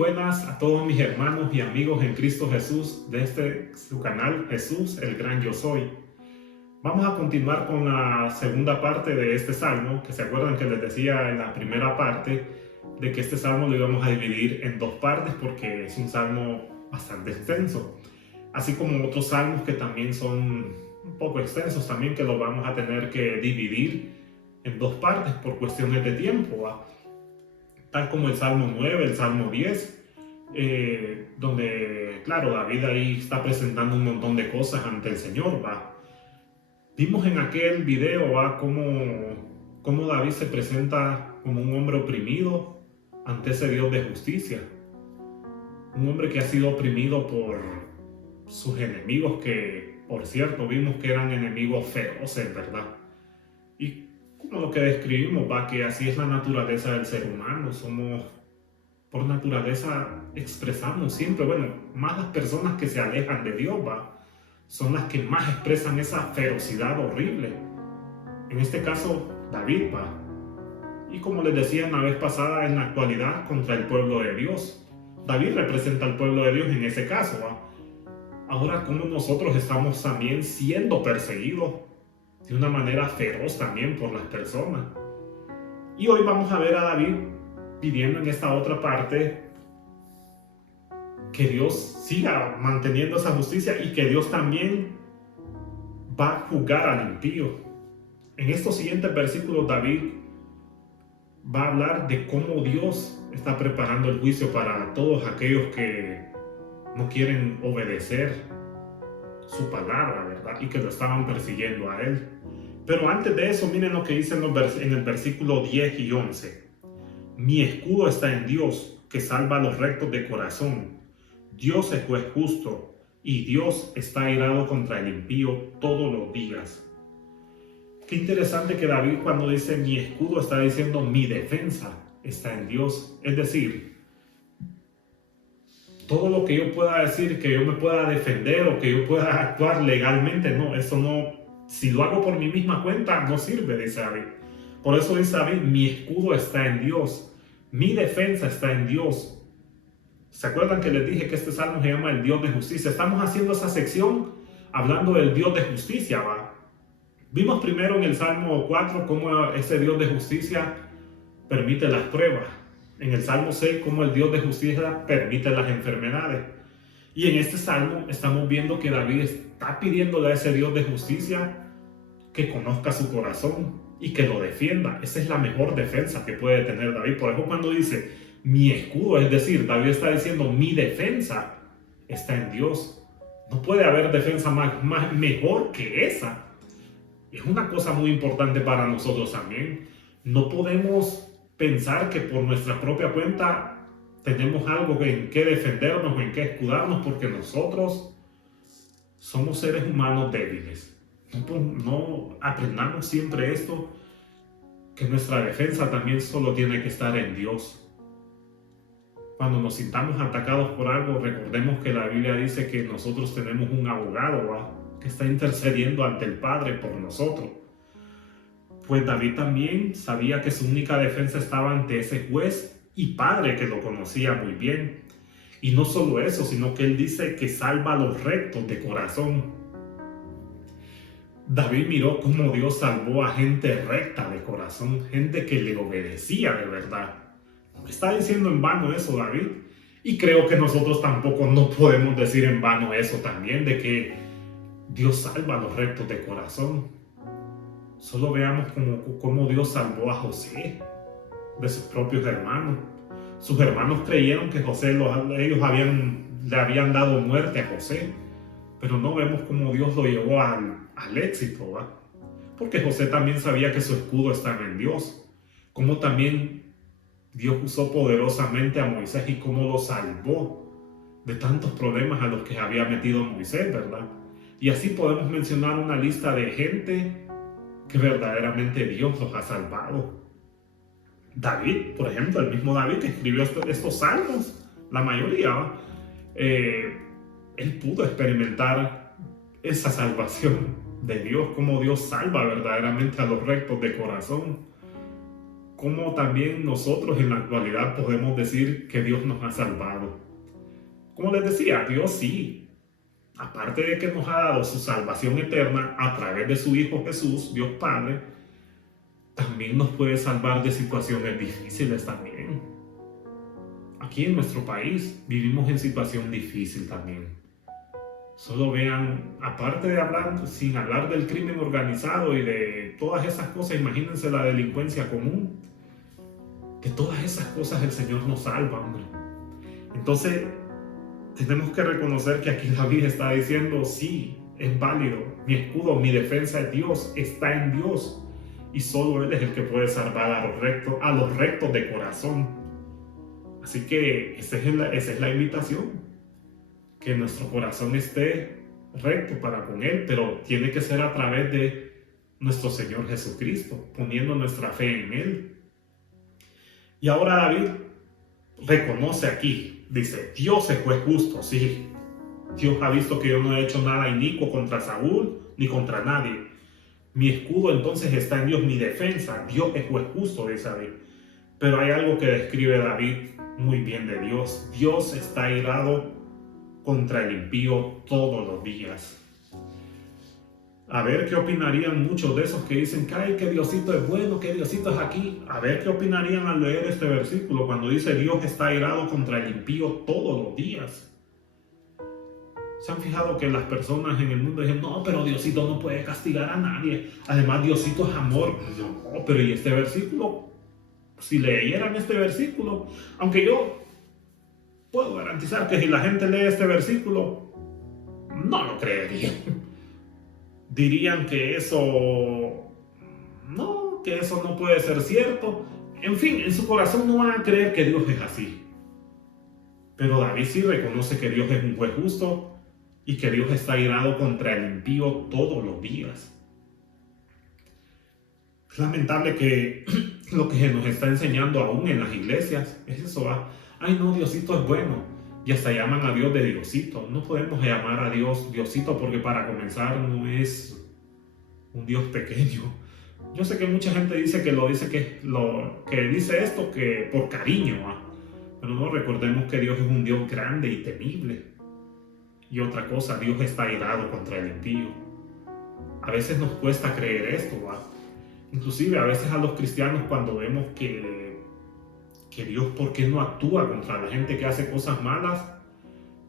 buenas a todos mis hermanos y amigos en Cristo Jesús de su canal Jesús, el Gran Yo Soy. Vamos a continuar con la segunda parte de este salmo, que se acuerdan que les decía en la primera parte de que este salmo lo íbamos a dividir en dos partes porque es un salmo bastante extenso, así como otros salmos que también son un poco extensos también, que los vamos a tener que dividir en dos partes por cuestiones de tiempo, ¿va? Tal como el Salmo 9, el Salmo 10, donde, claro, David ahí está presentando un montón de cosas ante el Señor, ¿va? Vimos en aquel video, ¿va? Cómo David se presenta como un hombre oprimido ante ese Dios de justicia. Un hombre que ha sido oprimido por sus enemigos, que, por cierto, vimos que eran enemigos feroces, ¿verdad? Y como lo que describimos, va, que así es la naturaleza del ser humano. Somos, por naturaleza, expresamos siempre, bueno, más las personas que se alejan de Dios, va, son las que más expresan esa ferocidad horrible. En este caso, David, va. Y como les decía en la vez pasada, en la actualidad, contra el pueblo de Dios. David representa al pueblo de Dios en ese caso, va. Ahora, como nosotros estamos también siendo perseguidos de una manera feroz también por las personas. Y hoy vamos a ver a David pidiendo en esta otra parte que Dios siga manteniendo esa justicia y que Dios también va a juzgar al impío. En estos siguientes versículos David va a hablar de cómo Dios está preparando el juicio para todos aquellos que no quieren obedecer su palabra, ¿verdad? Y que lo estaban persiguiendo a él. Pero antes de eso, miren lo que dice en el versículo 10 y 11. Mi escudo está en Dios, que salva a los rectos de corazón. Dios es juez justo, y Dios está airado contra el impío todos los días. Qué interesante que David, cuando dice mi escudo, está diciendo mi defensa está en Dios. Es decir, todo lo que yo pueda decir, que yo me pueda defender o que yo pueda actuar legalmente, no, eso no. Si lo hago por mi misma cuenta, no sirve, dice David. Por eso dice David, mi escudo está en Dios, mi defensa está en Dios. ¿Se acuerdan que les dije que este salmo se llama el Dios de justicia? Estamos haciendo esa sección hablando del Dios de justicia, ¿va? Vimos primero en el Salmo 4 cómo ese Dios de justicia permite las pruebas. En el Salmo 6 cómo el Dios de justicia permite las enfermedades. Y en este salmo estamos viendo que David está pidiéndole a ese Dios de justicia que conozca su corazón y que lo defienda. Esa es la mejor defensa que puede tener David. Por eso cuando dice mi escudo, es decir, David está diciendo mi defensa está en Dios. No puede haber defensa más mejor que esa. Es una cosa muy importante para nosotros también. No podemos pensar que por nuestra propia cuenta tenemos algo en que defendernos o en que escudarnos, porque nosotros somos seres humanos débiles. No aprendamos siempre esto, que nuestra defensa también solo tiene que estar en Dios. Cuando nos sintamos atacados por algo, recordemos que la Biblia dice que nosotros tenemos un abogado, ¿va?, que está intercediendo ante el Padre por nosotros. Pues David también sabía que su única defensa estaba ante ese juez y Padre que lo conocía muy bien. Y no solo eso, sino que él dice que salva a los rectos de corazón. David miró cómo Dios salvó a gente recta de corazón, gente que le obedecía de verdad. No está diciendo en vano eso David. Y creo que nosotros tampoco no podemos decir en vano eso también, de que Dios salva a los rectos de corazón. Solo veamos cómo Dios salvó a José de sus propios hermanos. Sus hermanos creyeron que ellos le habían dado muerte a José, pero no vemos cómo Dios lo llevó al éxito, ¿va? Porque José también sabía que su escudo estaba en Dios. Como también Dios usó poderosamente a Moisés y cómo lo salvó de tantos problemas a los que había metido Moisés, ¿verdad? Y así podemos mencionar una lista de gente que verdaderamente Dios los ha salvado. David, por ejemplo, el mismo David que escribió estos salmos, la mayoría, él pudo experimentar esa salvación de Dios, como Dios salva verdaderamente a los rectos de corazón. cómo también nosotros en la actualidad podemos decir que Dios nos ha salvado. Como les decía, Dios sí, aparte de que nos ha dado su salvación eterna a través de su Hijo Jesús, Dios Padre, también nos puede salvar de situaciones difíciles también. Aquí en nuestro país vivimos en situación difícil también. Solo vean, aparte de hablar, sin hablar del crimen organizado y de todas esas cosas, imagínense la delincuencia común. De todas esas cosas el Señor nos salva, hombre. Entonces, tenemos que reconocer que aquí David está diciendo, sí, es válido. Mi escudo, mi defensa es Dios, está en Dios. Y solo Él es el que puede salvar a los rectos de corazón. Así que esa es la invitación. Que nuestro corazón esté recto para con Él, pero tiene que ser a través de nuestro Señor Jesucristo, poniendo nuestra fe en Él. Y ahora David reconoce aquí, dice, Dios es juez justo, sí. Dios ha visto que yo no he hecho nada inicuo contra Saúl ni contra nadie. Mi escudo entonces está en Dios, mi defensa. Dios es juez justo, dice David. Pero hay algo que describe David muy bien de Dios. Dios está airado contra el impío todos los días. A ver qué opinarían muchos de esos que dicen que Diosito es bueno, que Diosito es aquí. A ver qué opinarían al leer este versículo cuando dice Dios está airado contra el impío todos los días. ¿Se han fijado que las personas en el mundo dicen, no, pero Diosito no puede castigar a nadie? Además, Diosito es amor. No, pero ¿y este versículo? Si leyeran este versículo, aunque yo puedo garantizar que si la gente lee este versículo, no lo creerían. Dirían que eso no puede ser cierto. En fin, en su corazón no van a creer que Dios es así. Pero David sí reconoce que Dios es un juez justo y que Dios está airado contra el impío todos los días. Es lamentable que lo que se nos está enseñando aún en las iglesias es eso, ay no, Diosito es bueno, y hasta llaman a Dios de Diosito. No podemos llamar a Dios Diosito porque para comenzar no es un Dios pequeño. Yo sé que mucha gente dice que dice esto que por cariño, pero no, recordemos que Dios es un Dios grande y temible. Y otra cosa, Dios está airado contra el impío. A veces nos cuesta creer esto, inclusive a veces a los cristianos cuando vemos que Dios, ¿por qué no actúa contra la gente que hace cosas malas?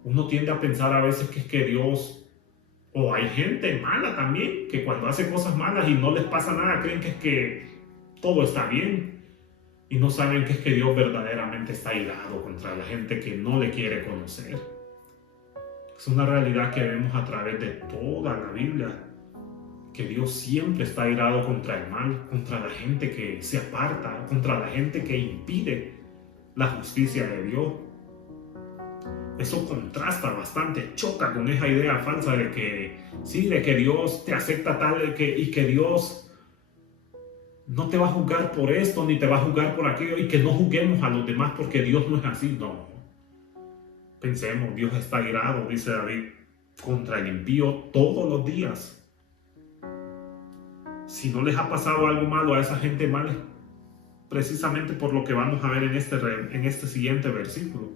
Uno tiende a pensar a veces que es que Dios, o hay gente mala también, que cuando hace cosas malas y no les pasa nada, creen que es que todo está bien. Y no saben que es que Dios verdaderamente está airado contra la gente que no le quiere conocer. Es una realidad que vemos a través de toda la Biblia, que Dios siempre está airado contra el mal, contra la gente que se aparta, contra la gente que impide la justicia de Dios. Eso contrasta bastante, choca con esa idea falsa de que Dios te acepta tal y que Dios no te va a juzgar por esto ni te va a juzgar por aquello, y que no juzguemos a los demás porque Dios no es así. No. Pensemos, Dios está airado, dice David, contra el impío todos los días. Si no les ha pasado algo malo a esa gente mala, precisamente por lo que vamos a ver en este siguiente versículo.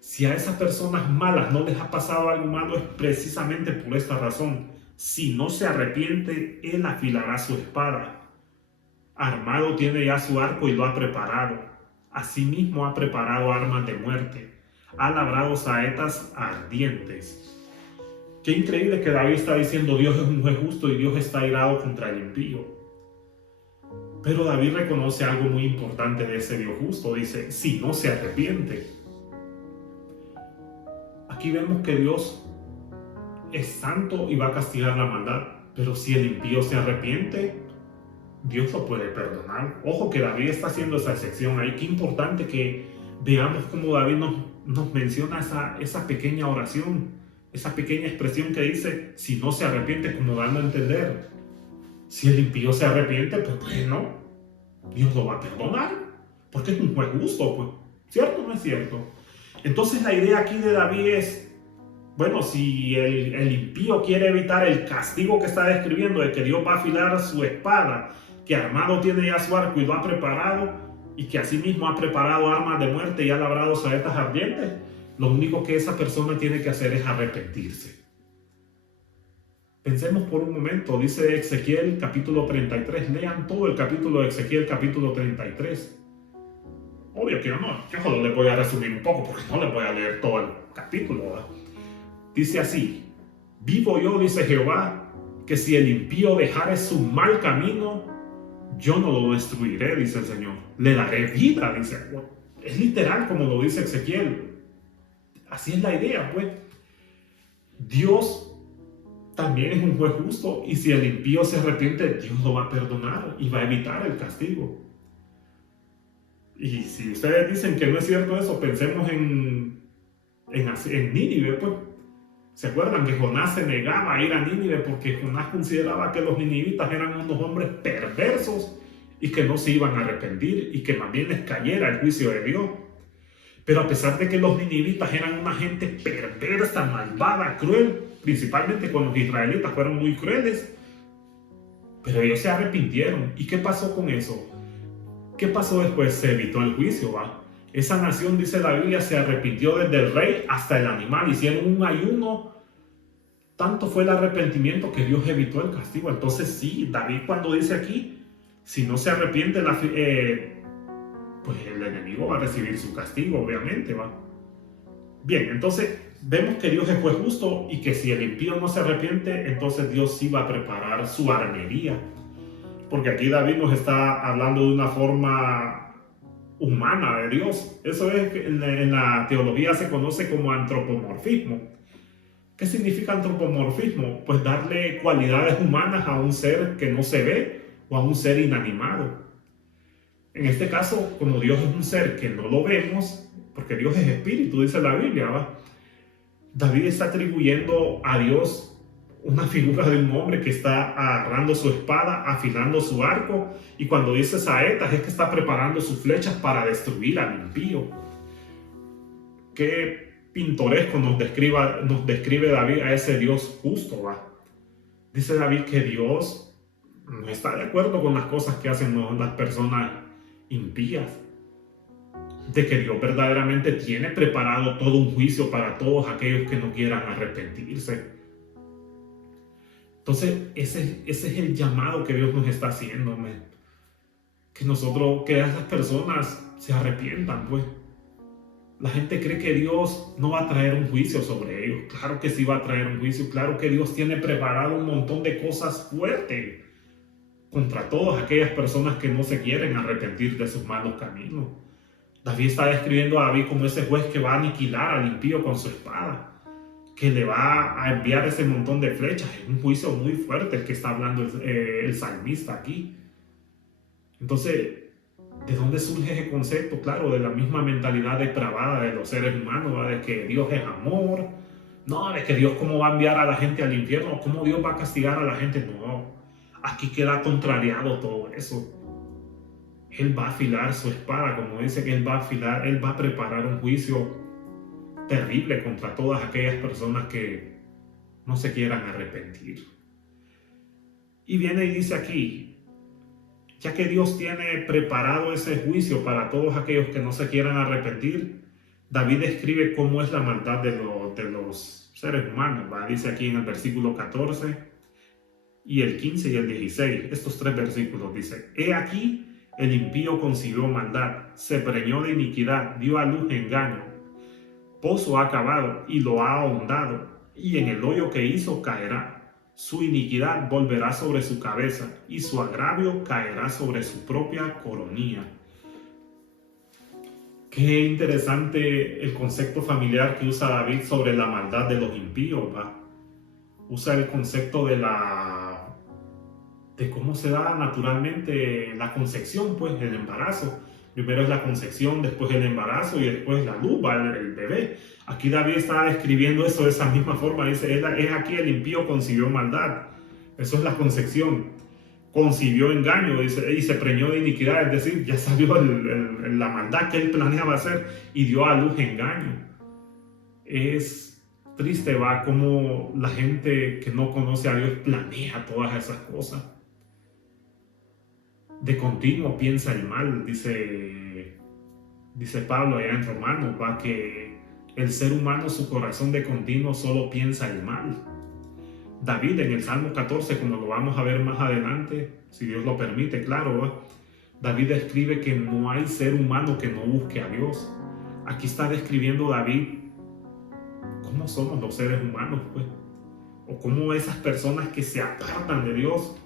Si a esas personas malas no les ha pasado algo malo, es precisamente por esta razón. Si no se arrepiente, Él afilará su espada. Armado tiene ya su arco y lo ha preparado. Asimismo ha preparado armas de muerte. Ha labrado saetas ardientes. Qué increíble que David está diciendo Dios es un juez justo y Dios está airado contra el impío. Pero David reconoce algo muy importante de ese Dios justo. Dice, si no se arrepiente. Aquí vemos que Dios es santo y va a castigar la maldad. Pero si el impío se arrepiente, Dios lo puede perdonar. Ojo que David está haciendo esa excepción ahí. Qué importante que veamos cómo David nos menciona esa pequeña oración. Esa pequeña expresión que dice, si no se arrepiente, como dando a entender. Si el impío se arrepiente, pues bueno, Dios lo va a perdonar, porque es un juez justo, pues. ¿Cierto o no es cierto? Entonces la idea aquí de David es, bueno, si el impío quiere evitar el castigo que está describiendo, de que Dios va a afilar su espada, que armado tiene ya su arco y lo ha preparado, y que asimismo ha preparado armas de muerte y ha labrado saetas ardientes, lo único que esa persona tiene que hacer es arrepentirse. Pensemos por un momento, dice Ezequiel capítulo 33, lean todo el capítulo de Ezequiel capítulo 33. Obvio que yo solo le voy a resumir un poco porque no le voy a leer todo el capítulo, ¿verdad? Dice así: vivo yo, dice Jehová, que si el impío dejare su mal camino, yo no lo destruiré, dice el Señor. Le daré vida, dice. Es literal como lo dice Ezequiel. Así es la idea, pues. Dios también es un juez justo, y si el impío se arrepiente, Dios lo va a perdonar y va a evitar el castigo. Y si ustedes dicen que no es cierto eso, pensemos en Nínive, pues. ¿Se acuerdan que Jonás se negaba a ir a Nínive porque Jonás consideraba que los ninivitas eran unos hombres perversos y que no se iban a arrepentir y que más bien les cayera el juicio de Dios? Pero a pesar de que los ninivitas eran una gente perversa, malvada, cruel, principalmente con los israelitas fueron muy crueles, pero ellos se arrepintieron. ¿Y qué pasó con eso? ¿Qué pasó después? Se evitó el juicio, ¿va? Esa nación, dice la Biblia, se arrepintió desde el rey hasta el animal. Hicieron un ayuno. Tanto fue el arrepentimiento que Dios evitó el castigo. Entonces sí, David cuando dice aquí, si no se arrepiente, pues el enemigo va a recibir su castigo, obviamente, ¿va? Bien, entonces vemos que Dios es juez justo y que si el impío no se arrepiente, entonces Dios sí va a preparar su armería. Porque aquí David nos está hablando de una forma humana de Dios. Eso es que en la teología se conoce como antropomorfismo. ¿Qué significa antropomorfismo? Pues darle cualidades humanas a un ser que no se ve o a un ser inanimado. En este caso, como Dios es un ser que no lo vemos, porque Dios es espíritu, dice la Biblia, ¿va? David está atribuyendo a Dios una figura de un hombre que está agarrando su espada, afilando su arco, y cuando dice saetas es que está preparando sus flechas para destruir al impío. Qué pintoresco nos describe David a ese Dios justo, ¿va? Dice David que Dios no está de acuerdo con las cosas que hacen las personas impías, de que Dios verdaderamente tiene preparado todo un juicio para todos aquellos que no quieran arrepentirse. Entonces ese es el llamado que Dios nos está haciendo, que esas personas se arrepientan, pues. La gente cree que Dios no va a traer un juicio sobre ellos. Claro que sí va a traer un juicio. Claro que Dios tiene preparado un montón de cosas fuertes contra todas aquellas personas que no se quieren arrepentir de sus malos caminos. David está describiendo a David como ese juez que va a aniquilar al impío con su espada, que le va a enviar ese montón de flechas. Es un juicio muy fuerte el que está hablando el salmista aquí. Entonces, ¿de dónde surge ese concepto? Claro, de la misma mentalidad depravada de los seres humanos, ¿verdad? De que Dios es amor. No, de que Dios cómo va a enviar a la gente al infierno, cómo Dios va a castigar a la gente. No, aquí queda contrariado todo eso. Él va a afilar su espada, como dice que Él va a preparar un juicio terrible contra todas aquellas personas que no se quieran arrepentir. Y viene y dice aquí, ya que Dios tiene preparado ese juicio para todos aquellos que no se quieran arrepentir, David describe cómo es la maldad de los seres humanos, ¿va? Dice aquí en el versículo 14 y el 15 y el 16, estos tres versículos, dice: he aquí, el impío concibió maldad, se preñó de iniquidad, dio a luz engaño, pozo ha cavado y lo ha ahondado, y en el hoyo que hizo caerá. Su iniquidad volverá sobre su cabeza, y su agravio caerá sobre su propia coronilla. Qué interesante el concepto familiar que usa David sobre la maldad de los impíos, ¿va? Usa el concepto de cómo se da naturalmente la concepción, pues el embarazo. Primero es la concepción, después el embarazo y después la luz, ¿va? El bebé. Aquí David está describiendo eso de esa misma forma. Dice, es aquí el impío concibió maldad. Eso es la concepción. Concibió engaño, dice, y se preñó de iniquidad. Es decir, ya sabió la maldad que él planeaba hacer y dio a luz engaño. Es triste, va, como la gente que no conoce a Dios planea todas esas cosas. de continuo piensa el mal, dice Pablo allá en Romanos, va, que el ser humano, su corazón de continuo solo piensa el mal. David en el Salmo 14, como lo vamos a ver más adelante, si Dios lo permite, claro, ¿va? David escribe que no hay ser humano que no busque a Dios. Aquí está describiendo David cómo somos los seres humanos, pues, o cómo esas personas que se apartan de Dios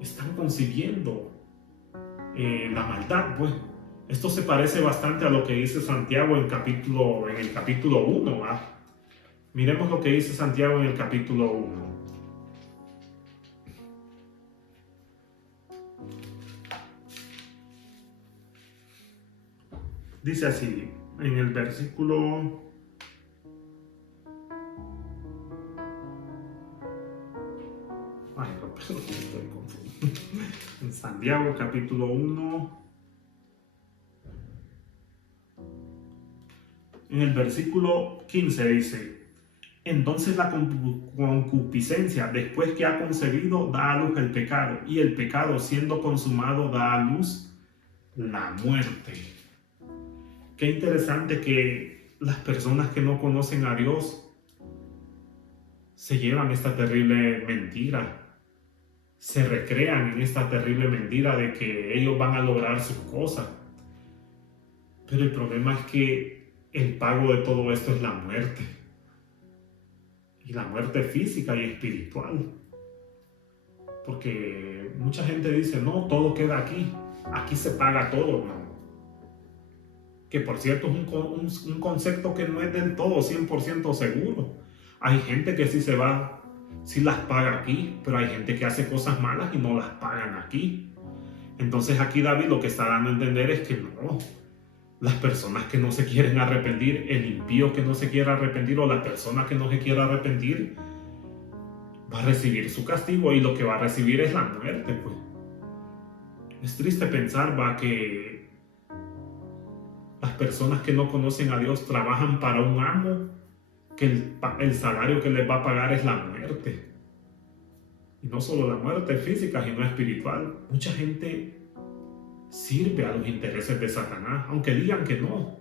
están concibiendo la maldad, pues. Esto se parece bastante a lo que dice Santiago en el capítulo 1, ¿va? Miremos lo que dice Santiago en el capítulo 1. Dice así, en el versículo... Ay, perdón, estoy confundido. En Santiago capítulo 1, en el versículo 15 dice: entonces la concupiscencia, después que ha concebido, da a luz el pecado, y el pecado, siendo consumado, da a luz la muerte. Qué interesante que las personas que no conocen a Dios se llevan esta terrible mentira, se recrean en esta terrible mentira de que ellos van a lograr sus cosas. Pero el problema es que el pago de todo esto es la muerte. Y la muerte física y espiritual. Porque mucha gente dice, no, todo queda aquí. Aquí se paga todo. No. Que por cierto es un concepto que no es del todo 100% seguro. Hay gente que sí se va, sí las paga aquí, pero hay gente que hace cosas malas y no las pagan aquí. Entonces aquí David lo que está dando a entender es que no, las personas que no se quieren arrepentir, el impío que no se quiere arrepentir o la persona que no se quiere arrepentir, va a recibir su castigo y lo que va a recibir es la muerte, pues. Es triste pensar, va, que las personas que no conocen a Dios trabajan para un amo que el salario que les va a pagar es la muerte. Y no solo la muerte física, sino espiritual. Mucha gente sirve a los intereses de Satanás, aunque digan que no.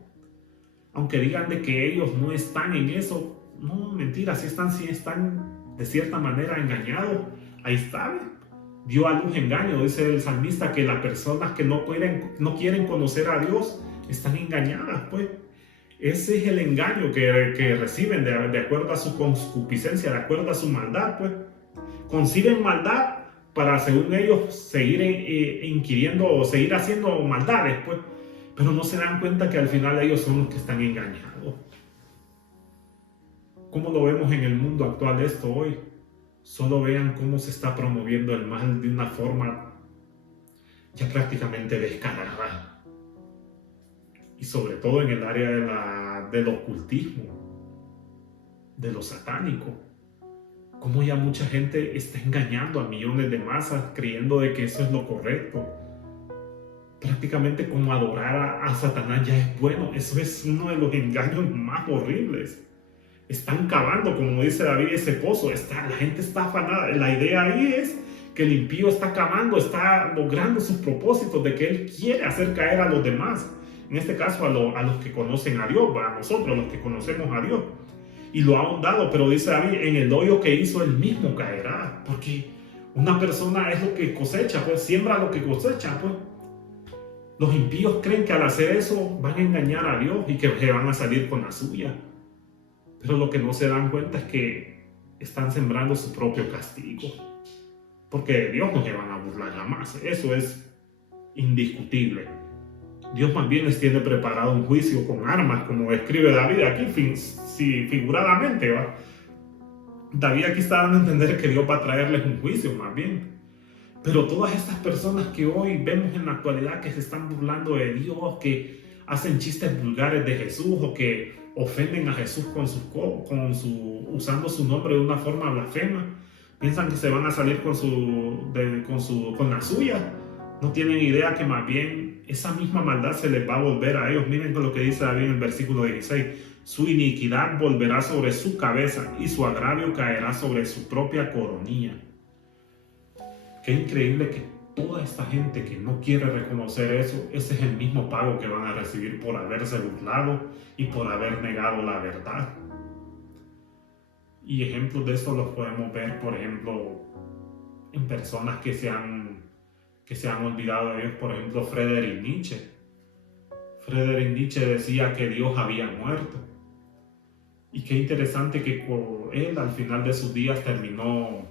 Aunque digan de que ellos no están en eso. No, mentira, sí están de cierta manera engañados. Ahí está, dio a luz engaño. Dice el salmista que las personas que no quieren conocer a Dios están engañadas, pues. Ese es el engaño que reciben de acuerdo a su concupiscencia, de acuerdo a su maldad, pues. Conciben maldad para, según ellos, seguir inquiriendo o seguir haciendo maldades, pues. Pero no se dan cuenta que al final ellos son los que están engañados. ¿Cómo lo vemos en el mundo actual esto hoy? Solo vean cómo se está promoviendo el mal de una forma ya prácticamente descarada. Y sobre todo en el área del ocultismo, de lo satánico. Cómo ya mucha gente está engañando a millones de masas creyendo de que eso es lo correcto. Prácticamente como adorar a Satanás ya es bueno. Eso es uno de los engaños más horribles. Están cavando, como dice David, ese pozo. La gente está afanada. La idea ahí es que el impío está cavando, está logrando sus propósitos de que él quiere hacer caer a los demás. En este caso a los que conocen a Dios, a nosotros los que conocemos a Dios. Y lo ha ahondado, pero dice David, en el hoyo que hizo él mismo caerá. Porque una persona es lo que cosecha, pues siembra lo que cosecha, pues. Los impíos creen que al hacer eso van a engañar a Dios y que se van a salir con la suya. Pero lo que no se dan cuenta es que están sembrando su propio castigo. Porque de Dios no se van a burlar jamás. Eso es indiscutible. Dios más bien les tiene preparado un juicio con armas, como escribe David aquí, figuradamente, ¿va? David aquí está dando a entender que Dios va a traerles un juicio más bien. Pero todas estas personas que hoy vemos en la actualidad que se están burlando de Dios, que hacen chistes vulgares de Jesús o que ofenden a Jesús usando su nombre de una forma blasfema, piensan que se van a salir con la suya. No tienen idea que más bien esa misma maldad se les va a volver a ellos. Miren lo que dice David en el versículo 16. Su iniquidad volverá sobre su cabeza y su agravio caerá sobre su propia coronilla. Qué increíble que toda esta gente que no quiere reconocer eso, ese es el mismo pago que van a recibir por haberse burlado y por haber negado la verdad. Y ejemplos de esto los podemos ver, por ejemplo, en personas que se han olvidado de Dios. Por ejemplo, Friedrich Nietzsche. Friedrich Nietzsche decía que Dios había muerto. Y qué interesante que él al final de sus días terminó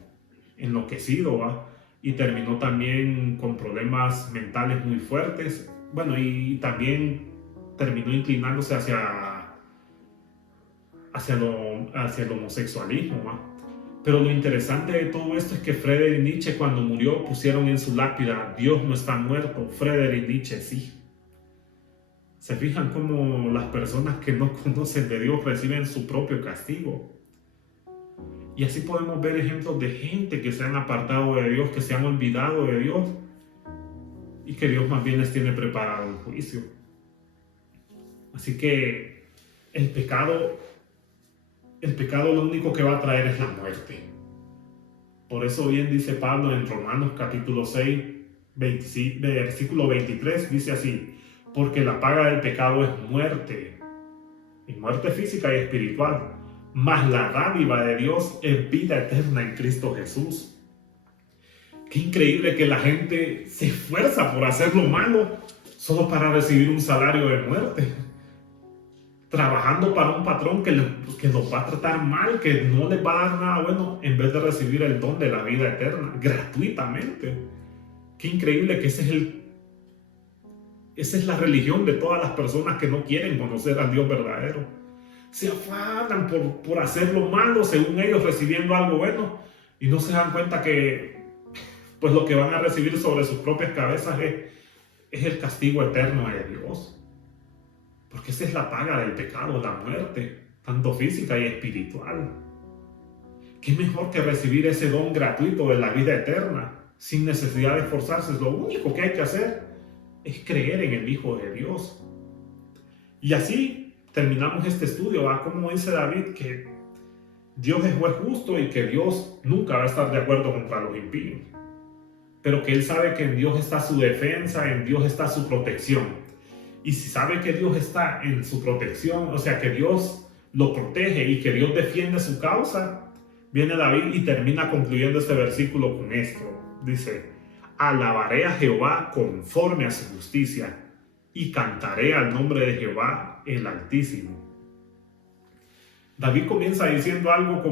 enloquecido, ¿va? Y terminó también con problemas mentales muy fuertes. Bueno, y también terminó inclinándose hacia el homosexualismo, ¿va? Pero lo interesante de todo esto es que Friedrich Nietzsche, cuando murió, pusieron en su lápida: Dios no está muerto, Friedrich Nietzsche sí. ¿Se fijan cómo las personas que no conocen de Dios reciben su propio castigo? Y así podemos ver ejemplos de gente que se han apartado de Dios, que se han olvidado de Dios, y que Dios más bien les tiene preparado un juicio. Así que el pecado lo único que va a traer es la muerte. Por eso bien dice Pablo en Romanos capítulo 6, versículo 23, dice así: porque la paga del pecado es muerte, y muerte física y espiritual, mas la dádiva de Dios es vida eterna en Cristo Jesús. Qué increíble que la gente se esfuerza por hacer lo malo solo para recibir un salario de muerte, trabajando para un patrón que los va a tratar mal, que no les va a dar nada bueno, en vez de recibir el don de la vida eterna gratuitamente. Qué increíble que esa es la religión de todas las personas que no quieren conocer al Dios verdadero. Se afanan por hacer lo malo, según ellos, recibiendo algo bueno, y no se dan cuenta que pues lo que van a recibir sobre sus propias cabezas es el castigo eterno de Dios. Porque esa es la paga del pecado, la muerte, tanto física y espiritual. ¿Qué mejor que recibir ese don gratuito de la vida eterna, sin necesidad de esforzarse? Lo único que hay que hacer es creer en el Hijo de Dios. Y así terminamos este estudio, ¿va? Como dice David, que Dios es juez justo y que Dios nunca va a estar de acuerdo contra los impíos. Pero que él sabe que en Dios está su defensa, en Dios está su protección. Y si sabe que Dios está en su protección, o sea que Dios lo protege y que Dios defiende su causa, viene David y termina concluyendo este versículo con esto. Dice: alabaré a Jehová conforme a su justicia y cantaré al nombre de Jehová el Altísimo. David comienza diciendo algo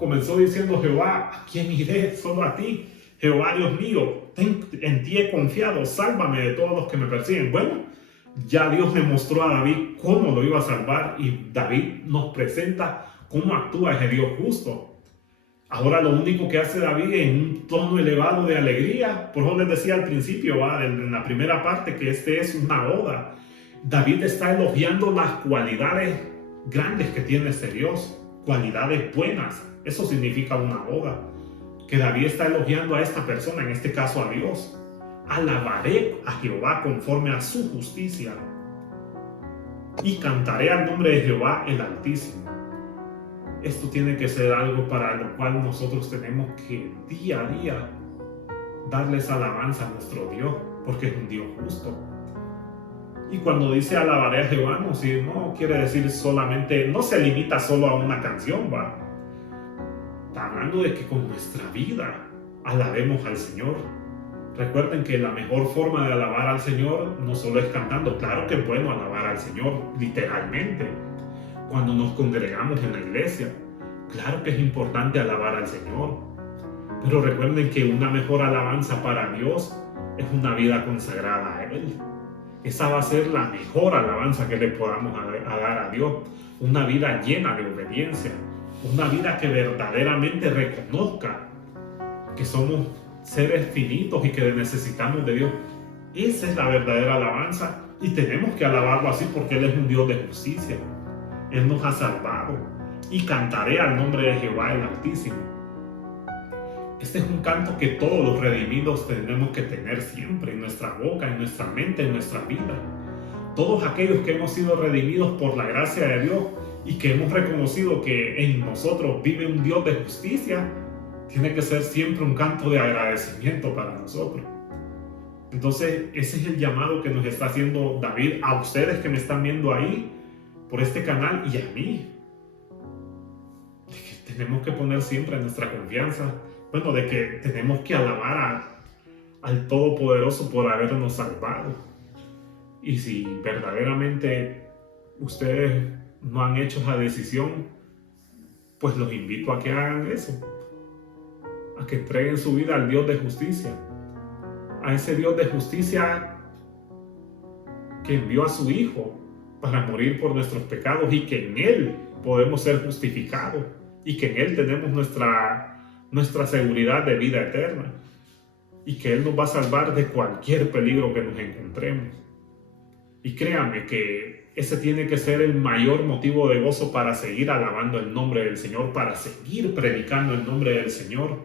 comenzó diciendo: Jehová, ¿a quién iré? Solo a ti. Jehová Dios mío, en ti he confiado, sálvame de todos los que me persiguen. Bueno, ya Dios le mostró a David cómo lo iba a salvar, y David nos presenta cómo actúa ese Dios justo. Ahora lo único que hace David en un tono elevado de alegría, por eso les decía al principio, en la primera parte, que este es una oda. David está elogiando las cualidades grandes que tiene este Dios, cualidades buenas. Eso significa una oda, que David está elogiando a esta persona, en este caso a Dios. Alabaré a Jehová conforme a su justicia y cantaré al nombre de Jehová el Altísimo. Esto tiene que ser algo para lo cual nosotros tenemos que día a día darles alabanza a nuestro Dios, porque es un Dios justo. Y cuando dice alabaré a Jehová, no quiere decir solamente, no se limita solo a una canción, ¿va? Está hablando de que con nuestra vida alabemos al Señor. Recuerden que la mejor forma de alabar al Señor no solo es cantando. Claro que es bueno alabar al Señor, literalmente, cuando nos congregamos en la iglesia. Claro que es importante alabar al Señor. Pero recuerden que una mejor alabanza para Dios es una vida consagrada a Él. Esa va a ser la mejor alabanza que le podamos dar a Dios. Una vida llena de obediencia. Una vida que verdaderamente reconozca que somos seres finitos y que necesitamos de Dios. Esa es la verdadera alabanza, y tenemos que alabarlo así porque Él es un Dios de justicia. Él nos ha salvado. Y cantaré al nombre de Jehová el Altísimo. Este es un canto que todos los redimidos tenemos que tener siempre en nuestra boca, en nuestra mente, en nuestra vida. Todos aquellos que hemos sido redimidos por la gracia de Dios y que hemos reconocido que en nosotros vive un Dios de justicia, tiene que ser siempre un canto de agradecimiento para nosotros. Entonces, ese es el llamado que nos está haciendo David a ustedes que me están viendo ahí por este canal y a mí. De que tenemos que poner siempre nuestra confianza, bueno, de que tenemos que alabar al Todopoderoso por habernos salvado. Y si verdaderamente ustedes no han hecho esa decisión, pues los invito a que hagan eso, a que entreguen su vida al Dios de justicia, a ese Dios de justicia que envió a su Hijo para morir por nuestros pecados y que en Él podemos ser justificados y que en Él tenemos nuestra seguridad de vida eterna y que Él nos va a salvar de cualquier peligro que nos encontremos. Y créanme que ese tiene que ser el mayor motivo de gozo para seguir alabando el nombre del Señor, para seguir predicando el nombre del Señor,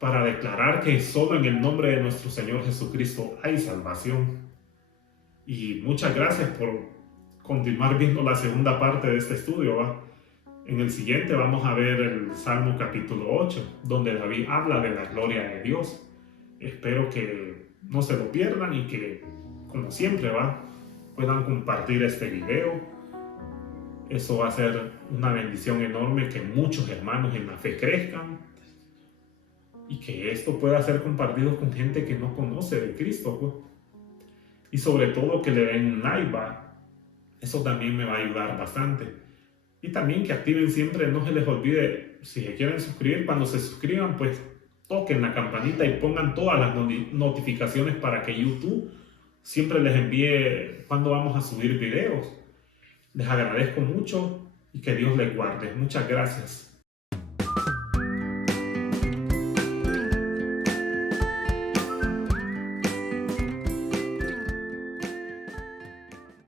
para declarar que solo en el nombre de nuestro Señor Jesucristo hay salvación. Y muchas gracias por continuar viendo la segunda parte de este estudio, ¿va? En el siguiente vamos a ver el Salmo capítulo 8, donde David habla de la gloria de Dios. Espero que no se lo pierdan y que, como siempre, puedan compartir este video. Eso va a ser una bendición enorme, que muchos hermanos en la fe crezcan y que esto pueda ser compartido con gente que no conoce de Cristo, pues. Y sobre todo que le den un like, eso también me va a ayudar bastante. Y también que activen siempre, no se les olvide, si se quieren suscribir, cuando se suscriban, pues toquen la campanita y pongan todas las notificaciones para que YouTube siempre les envíe cuando vamos a subir videos. Les agradezco mucho y que Dios les guarde. Muchas gracias.